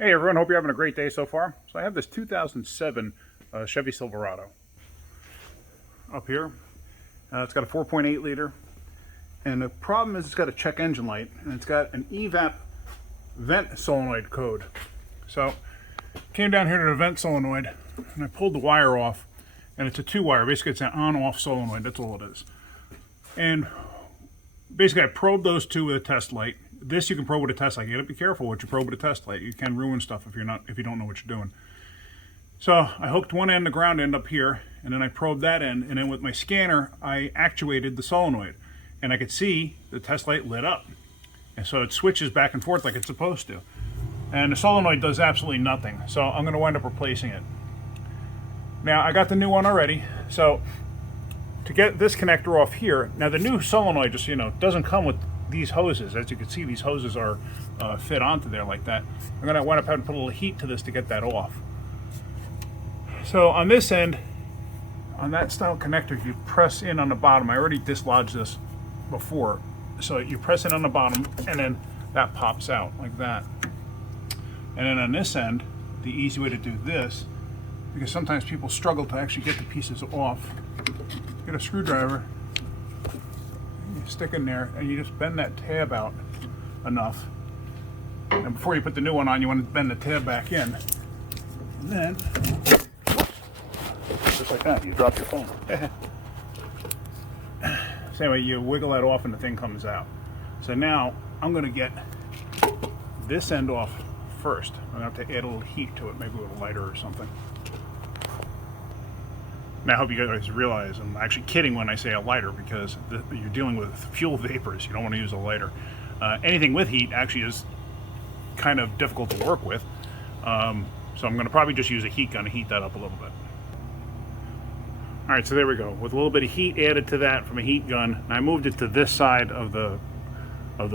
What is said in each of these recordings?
Hey everyone, hope you're having a great day so far. So I have this 2007 Chevy Silverado up here. It's got a 4.8 liter, and the problem is it's got a check engine light, and it's got an Evap vent solenoid code. So came down here to the vent solenoid, and I pulled the wire off, and it's a 2-wire. Basically, it's an on-off solenoid. That's all it is. And basically, I probed those two with a test light. This you can probe with a test light. You gotta be careful what you probe with a test light. You can ruin stuff if you don't know what you're doing. So I hooked one end, the ground end up here, and then I probed that end, and then with my scanner I actuated the solenoid, and I could see the test light lit up, and so it switches back and forth like it's supposed to. And the solenoid does absolutely nothing, so I'm going to wind up replacing it. Now I got the new one already, so to get this connector off here, now the new solenoid, just so you know, doesn't come with these hoses. As you can see, these hoses are fit onto there like that. I'm going to wind up having to put a little heat to this to get that off. So on this end, on that style connector, you press in on the bottom. I already dislodged this before. So you press in on the bottom, and then that pops out like that. And then on this end, the easy way to do this, because sometimes people struggle to actually get the pieces off, get a screwdriver, you stick in there, and you just bend that tab out enough. And before you put the new one on, you want to bend the tab back in. And then, just like that, you drop your phone. So anyway, you wiggle that off and the thing comes out. So now, I'm going to get this end off first. I'm going to have to add a little heat to it, maybe with a lighter or something. Now I hope you guys realize I'm actually kidding when I say a lighter, because you're dealing with fuel vapors. You don't want to use a lighter. Anything with heat actually is kind of difficult to work with. So I'm going to probably just use a heat gun to heat that up a little bit. Alright, so there we go. With a little bit of heat added to that from a heat gun, and I moved it to this side of the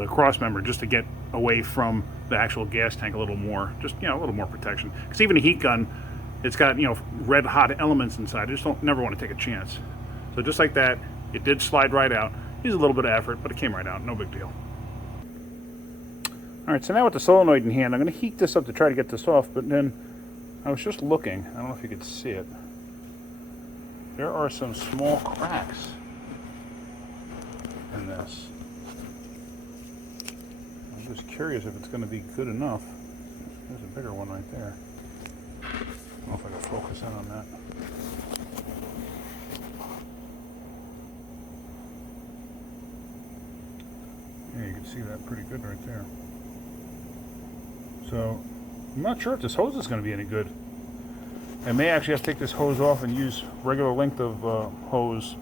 cross member just to get away from the actual gas tank a little more. Just, a little more protection. Because even a heat gun, it's got, red hot elements inside. I just never want to take a chance. So just like that, it did slide right out. Used a little bit of effort, but it came right out. No big deal. Alright, so now with the solenoid in hand, I'm going to heat this up to try to get this off, but then I was just looking. I don't know if you could see it. There are some small cracks in this. I'm just curious if it's going to be good enough. There's a bigger one right there. I don't know if I can focus in on that. Yeah, you can see that pretty good right there. So, I'm not sure if this hose is going to be any good. I may actually have to take this hose off and use regular length of hose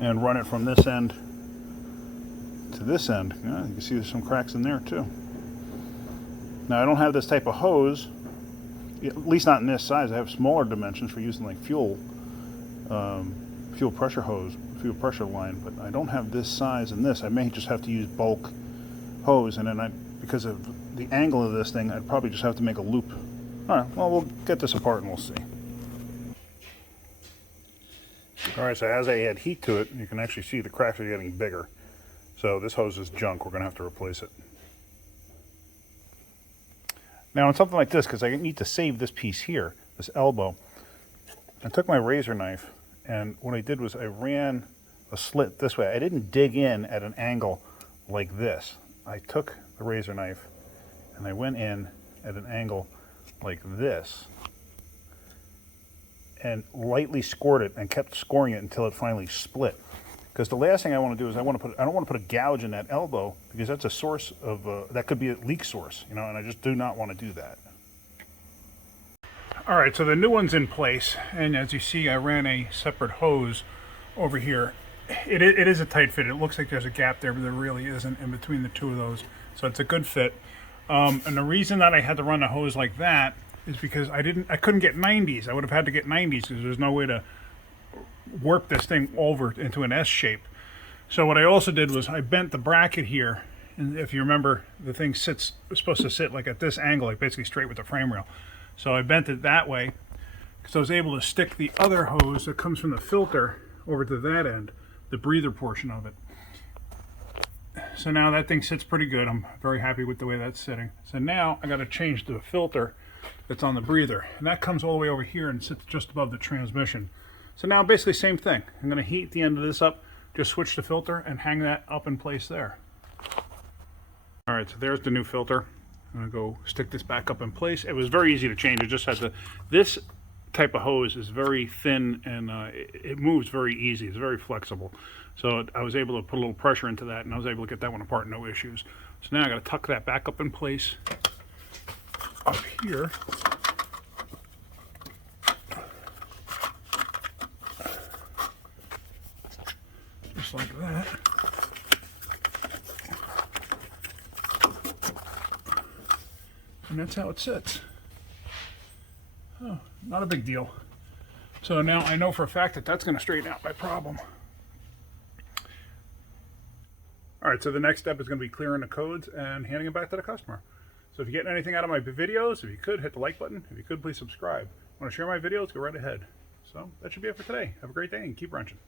and run it from this end to this end. Yeah, you can see there's some cracks in there too. Now I don't have this type of hose, at least not in this size. I have smaller dimensions for using like fuel pressure hose, fuel pressure line, but I don't have this size in this. I may just have to use bulk hose, and then because of the angle of this thing, I'd probably just have to make a loop. Alright, well, we'll get this apart and we'll see. Alright, so as I add heat to it, you can actually see the cracks are getting bigger. So this hose is junk. We're going to have to replace it. Now on something like this, because I need to save this piece here, this elbow, I took my razor knife, and what I did was I ran a slit this way. I didn't dig in at an angle like this. I took the razor knife and I went in at an angle like this and lightly scored it and kept scoring it until it finally split. Because the last thing I want to do is I don't want to put a gouge in that elbow, because that's a source of that could be a leak source, and I just do not want to do that. All right, so the new one's in place, and as you see, I ran a separate hose over here. It is a tight fit. It looks like there's a gap there, but there really isn't in between the two of those. So it's a good fit. And the reason that I had to run a hose like that is because I couldn't get 90s. I would have had to get 90s because there's no way to warp this thing over into an S shape. So what I also did was I bent the bracket here, and if you remember, the thing is supposed to sit like at this angle, like basically straight with the frame rail. So I bent it that way because I was able to stick the other hose that comes from the filter over to that end, the breather portion of it. So now that thing sits pretty good. I'm very happy with the way that's sitting. So now I got to change the filter that's on the breather, and that comes all the way over here and sits just above the transmission. So now basically same thing. I'm going to heat the end of this up, just switch the filter and hang that up in place there. All right, so there's the new filter. I'm going to go stick this back up in place. It was very easy to change. It just had to, this type of hose is very thin and it moves very easy. It's very flexible. So I was able to put a little pressure into that, and I was able to get that one apart, no issues. So now I got to tuck that back up in place up here. Just like that. And that's how it sits. Oh, not a big deal. So now I know for a fact that that's going to straighten out my problem. All right, so the next step is going to be clearing the codes and handing it back to the customer. So if you're getting anything out of my videos, if you could, hit the like button. If you could, please subscribe. Want to share my videos, go right ahead. So that should be it for today. Have a great day and keep wrenching.